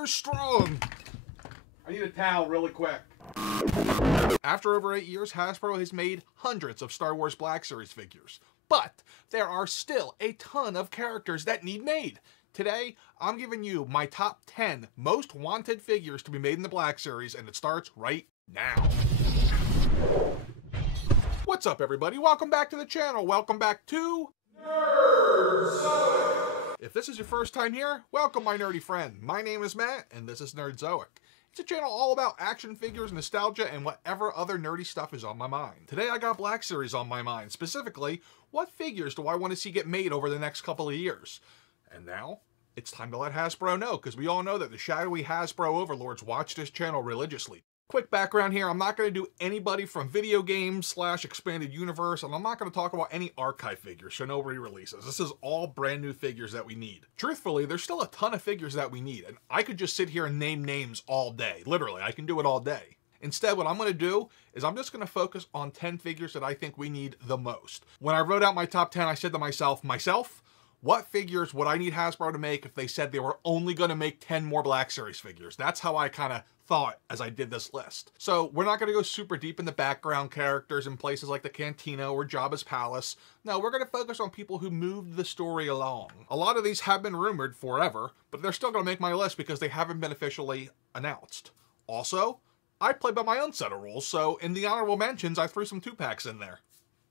years strong. I need a towel really quick. After over 8 years, Hasbro has made hundreds of Star Wars Black Series figures, but there are still a ton of characters that need made. Today, I'm giving you my top 10 most wanted figures to be made in the Black Series, and it starts right now. What's up, everybody? Welcome back to the channel. Welcome back to Nerdzoic. If this is your first time here, welcome, my nerdy friend. My name is Matt, and this is Nerdzoic. It's a channel all about action figures, nostalgia, and whatever other nerdy stuff is on my mind. Today I got Black Series on my mind. Specifically, what figures do I want to see get made over the next couple of years? And now, it's time to let Hasbro know, because we all know that the shadowy Hasbro overlords watch this channel religiously. Quick background here, I'm not going to do anybody from video games / expanded universe, and I'm not going to talk about any archive figures, so no re-releases. This is all brand new figures that we need. Truthfully, there's still a ton of figures that we need, and I could just sit here and name names all day. Literally, I can do it all day. Instead, what I'm going to do is I'm just going to focus on 10 figures that I think we need the most. When I wrote out my top 10, I said to myself, what figures would I need Hasbro to make if they said they were only going to make 10 more Black Series figures? That's how I kind of thought as I did this list. So we're not going to go super deep in the background characters in places like the Cantina or Jabba's Palace. No, we're going to focus on people who moved the story along. A lot of these have been rumored forever, but they're still going to make my list because they haven't been officially announced. Also, I play by my own set of rules, so in the honorable mentions, I threw some 2-packs in there.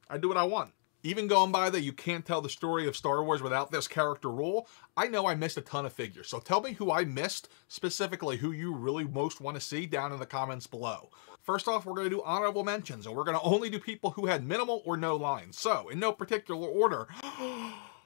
I do what I want. Even going by that you can't tell the story of Star Wars without this character rule, I know I missed a ton of figures. So tell me who I missed, specifically who you really most want to see down in the comments below. First off, we're going to do honorable mentions, and we're going to only do people who had minimal or no lines. So, in no particular order,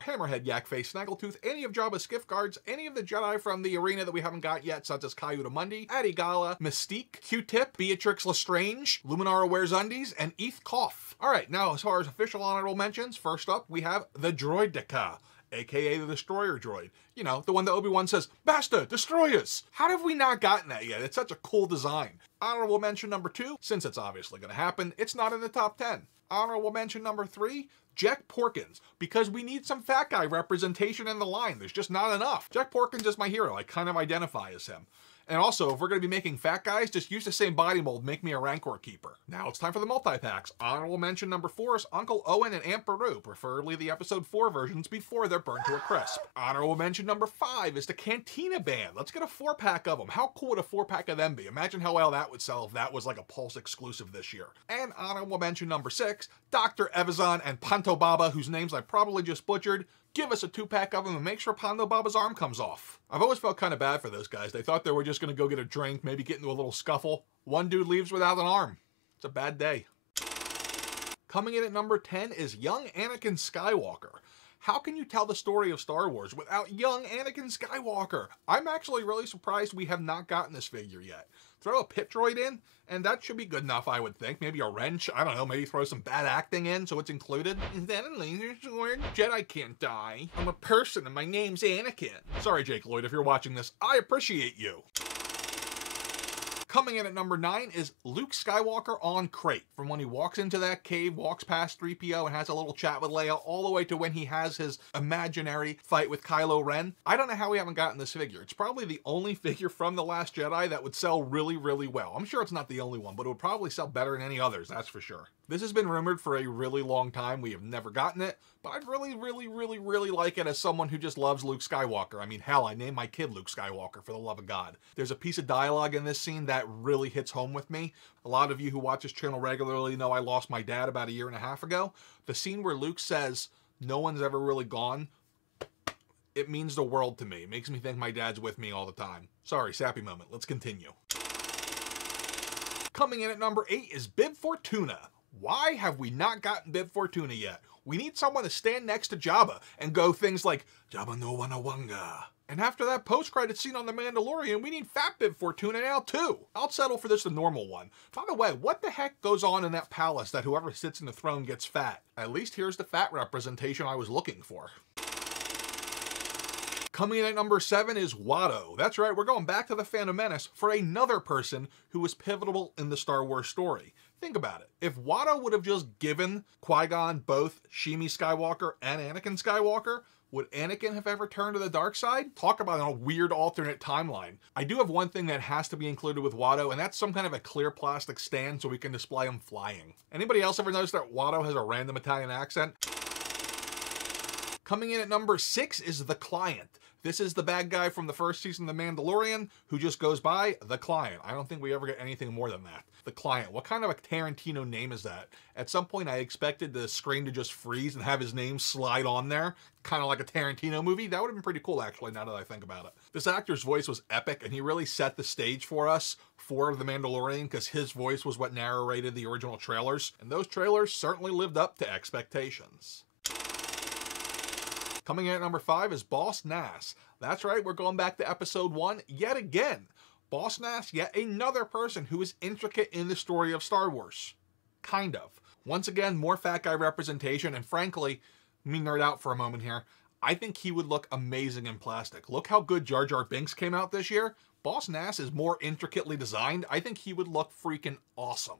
Hammerhead, Yakface, Snaggletooth, any of Jabba's Skiff Guards, any of the Jedi from the arena that we haven't got yet, such as 𝐒𝐈𝐒𝐢𝐷, AMIDALA, Mystique, Q-Tip, Beatrix Lestrange, Luminara Wears Undies, and 𝐒𝐶. Alright, now as far as official honorable mentions, first up we have the DROIDEKA, aka the Destroyer Droid. You know, the one that Obi-Wan says, "Master, destroy us!" How have we not gotten that yet? It's such a cool design. Honorable mention number 2, since it's obviously going to happen, it's not in the top 10. Honorable mention number 3, Jack Porkins, because we need some fat guy representation in the line. There's just not enough. Jack Porkins is my hero. I kind of identify as him. And also, if we're going to be making fat guys, just use the same body mold, make me a Rancor keeper. Now it's time for the multi-packs. Honorable mention number 4 is Uncle Owen and Aunt Beru, preferably the episode 4 versions before they're burned to a crisp. Honorable mention number 5 is the Cantina band. Let's get a 4-pack of them. How cool would a 4-pack of them be? Imagine how well that would sell if that was like a Pulse exclusive this year. And honorable mention number 6, Dr. Evazan and Panto Baba, whose names I probably just butchered. Give us a 2-pack of them and make sure Panto Baba's arm comes off. I've always felt kind of bad for those guys. They thought they were just going to go get a drink, maybe get into a little scuffle. One dude leaves without an arm. It's a bad day. Coming in at number 10 is young Anakin Skywalker. How can you tell the story of Star Wars without young Anakin Skywalker? I'm actually really surprised we have not gotten this figure yet. Throw a pit droid in, and that should be good enough, I would think. Maybe a wrench, I don't know, maybe throw some bad acting in so it's included. Is that a laser sword? Jedi can't die. I'm a person and my name's Anakin. Sorry, Jake Lloyd, if you're watching this, I appreciate you. Coming in at number 9 is Luke Skywalker on CRAIT. From when he walks into that cave, walks past 3PO and has a little chat with Leia, all the way to when he has his imaginary fight with Kylo Ren. I don't know how we haven't gotten this figure. It's probably the only figure from The Last Jedi that would sell really, really well. I'm sure it's not the only one, but it would probably sell better than any others, that's for sure. This has been rumored for a really long time. We have never gotten it, but I'd really, really, really, really like it as someone who just loves Luke Skywalker. I mean, hell, I named my kid Luke Skywalker, for the love of God. There's a piece of dialogue in this scene that really hits home with me. A lot of you who watch this channel regularly know I lost my dad about 1.5 years ago. The scene where Luke says, "No one's ever really gone," it means the world to me. It makes me think my dad's with me all the time. Sorry, sappy moment. Let's continue. Coming in at number 8 is Bib Fortuna. Why have we not gotten Bib Fortuna yet? We need someone to stand next to Jabba and go things like, "Jabba no Wanawanga." And after that post-credit scene on The Mandalorian, we need Fat Bib Fortuna now too. I'll settle for this the normal one. By the way, what the heck goes on in that palace that whoever sits in the throne gets fat? At least here's the fat representation I was looking for. Coming in at number 7 is Watto. That's right, we're going back to the Phantom Menace for another person who was pivotal in the Star Wars story. Think about it. If Watto would have just given Qui-Gon both Shmi Skywalker and Anakin Skywalker, Would Anakin have ever turned to the dark side? Talk about a weird alternate timeline. I do have one thing that has to be included with Watto, and that's some kind of a clear plastic stand so we can display him flying. Anybody else ever notice that Watto has a random Italian accent? Coming in at number 6 is The Client. This is the bad guy from the first season of The Mandalorian who just goes by The Client. I don't think we ever get anything more than that. The Client. What kind of a Tarantino name is that? At some point I expected the screen to just freeze and have his name slide on there, kind of like a Tarantino movie. That would have been pretty cool actually, now that I think about it. This actor's voice was epic and he really set the stage for us for The Mandalorian because his voice was what narrated the original trailers, and those trailers certainly lived up to expectations. Coming in at number 5 is Boss Nass. That's right, we're going back to episode 1 yet again. Boss Nass, yet another person who is intricate in the story of Star Wars. Kind of. Once again, more fat guy representation, and frankly, let me nerd out for a moment here. I think he would look amazing in plastic. Look how good Jar Jar Binks came out this year. Boss Nass is more intricately designed. I think he would look freaking awesome.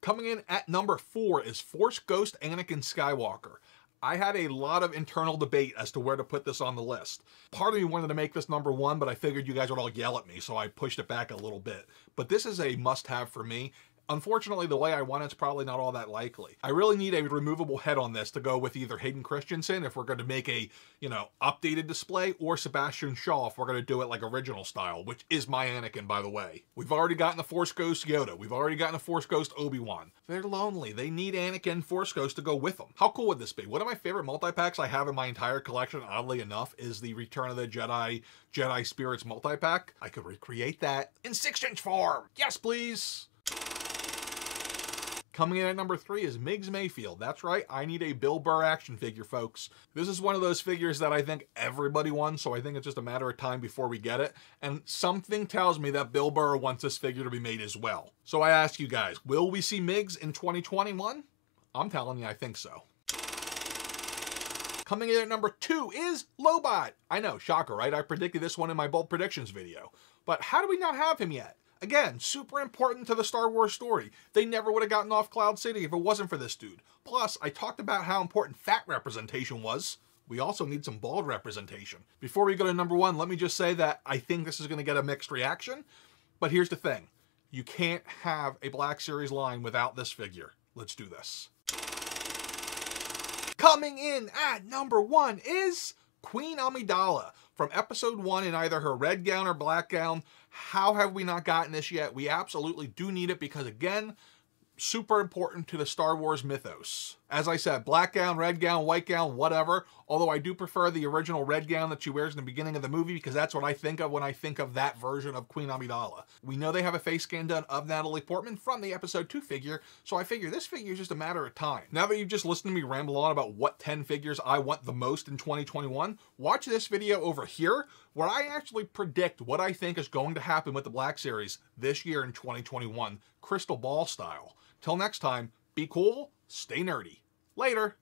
Coming in at number 4 is Force Ghost Anakin Skywalker. I had a lot of internal debate as to where to put this on the list. Part of me wanted to make this number 1, but I figured you guys would all yell at me, so I pushed it back a little bit. But this is a must-have for me. Unfortunately, the way I want it's probably not all that likely. I really need a removable head on this to go with either Hayden Christensen if we're going to make a, updated display, or Sebastian Shaw if we're going to do it like original style, which is my Anakin, by the way. We've already gotten the Force Ghost Yoda. We've already gotten a Force Ghost Obi-Wan. They're lonely. They need Anakin Force Ghost to go with them. How cool would this be? One of my favorite multi-packs I have in my entire collection, oddly enough, is the Return of the Jedi Spirits multi-pack. I could recreate that in 6-inch form. Yes, please. Coming in at number 3 is MIGS Mayfield. That's right, I need a Bill Burr action figure, folks. This is one of those figures that I think everybody wants, so I think it's just a matter of time before we get it. And something tells me that Bill Burr wants this figure to be made as well. So I ask you guys, will we see MIGS in 2021? I'm telling you, I think so. Coming in at number 2 is Lobot. I know, shocker, right? I predicted this one in my bold predictions video. But how do we not have him yet? Again, super important to the Star Wars story. They never would have gotten off Cloud City if it wasn't for this dude. Plus, I talked about how important fat representation was. We also need some bald representation. Before we go to number 1, let me just say that I think this is going to get a mixed reaction. But here's the thing. You can't have a Black Series line without this figure. Let's do this. Coming in at number 1 is Queen Amidala. From episode 1 in either her red gown or black gown. How have we not gotten this yet? We absolutely do need it because, again, super important to the Star Wars mythos. As I said, black gown, red gown, white gown, whatever. Although I do prefer the original red gown that she wears in the beginning of the movie because that's what I think of when I think of that version of Queen Amidala. We know they have a face scan done of Natalie Portman from the episode 2 figure, so I figure this figure is just a matter of time. Now that you've just listened to me ramble on about what 10 figures I want the most in 2021, watch this video over here where I actually predict what I think is going to happen with the Black Series this year in 2021, crystal ball style. Till next time, be cool, stay nerdy. Later.